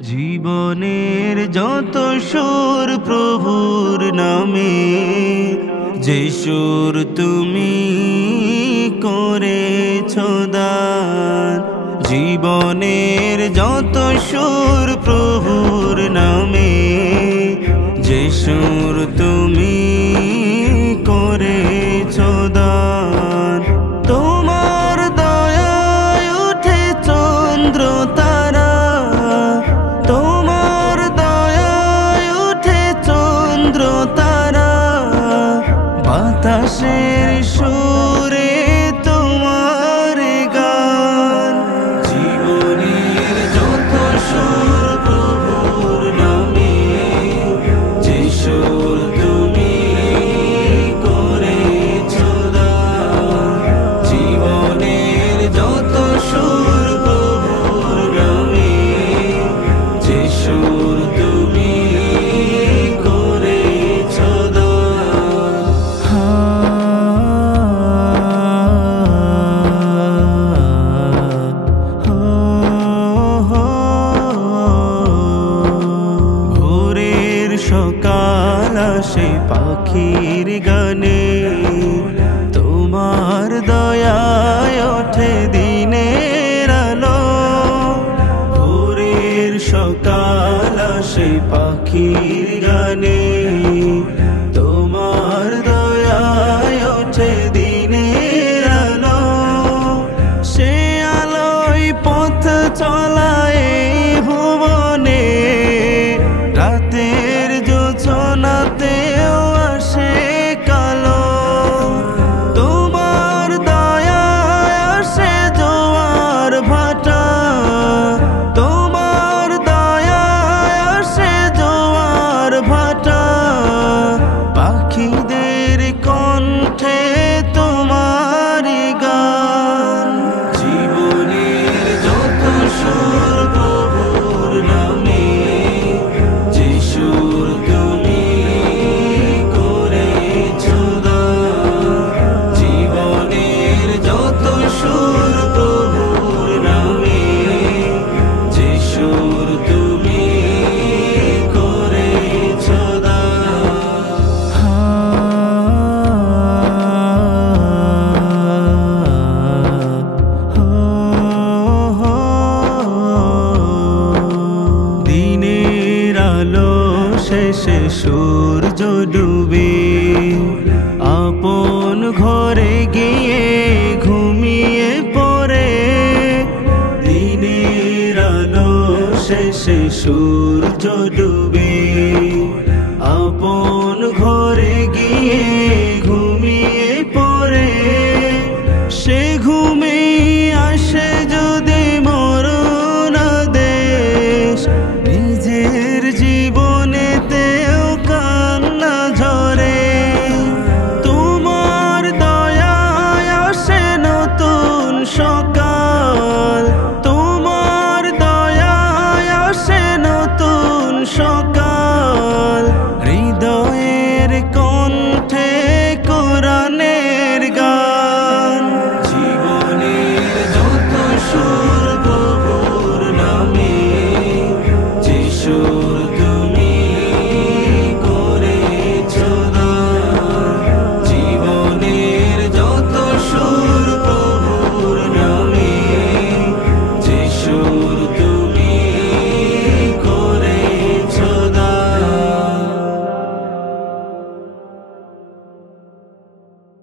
জীবনের যত সুর প্রভুর নামে, যে সুর তুমি করেছ দান। জীবনের যত সুর প্রভুর নামে, যে সুর তুমি করেছ দান। তোমার দয়ায় উঠে চন্দ্র তারা, তোমার দয়ায় উঠে চন্দ্র তারা। বাতাসের সুরে তোমার গান। জীবনের যত সুর প্রভুর নামে, যে সুর তুমি করেছ দান। জীবনের যত সুর প্রভুর নামে, যে সুর তুমি করেছ ভোরের সকাল আসে পাখির গানে, তোমার দয়ায় ওঠে দিনের আলো। ভোরের সকাল আসে পাখির গানে, তোমার দয়ায় ওঠে দিনের আলো। সে আলোয় পথ চলায় ভুবনে, রাতের জোছনাতেও আসে কালো। তোমার দয়ায় আসে জোয়ার ভাটা, তোমার দয়ায় আসে জোয়ার ভাটা। পাখিদের কণ্ঠে তোমার গান। জীবনের যত সুর প্রভুর নামে, যে সুর তুমি করেছ দান। জীবনের যত সুর প্রভুর নামে, যে সুর তুমি করেছ দান। দিনের আলো শেষে সূর্য ডুবে, আপন ঘরে গিয়ে ঘুমিয়ে পড়ে। দিনের আলো শেষে সূর্য ডুবে, আপন ঘরে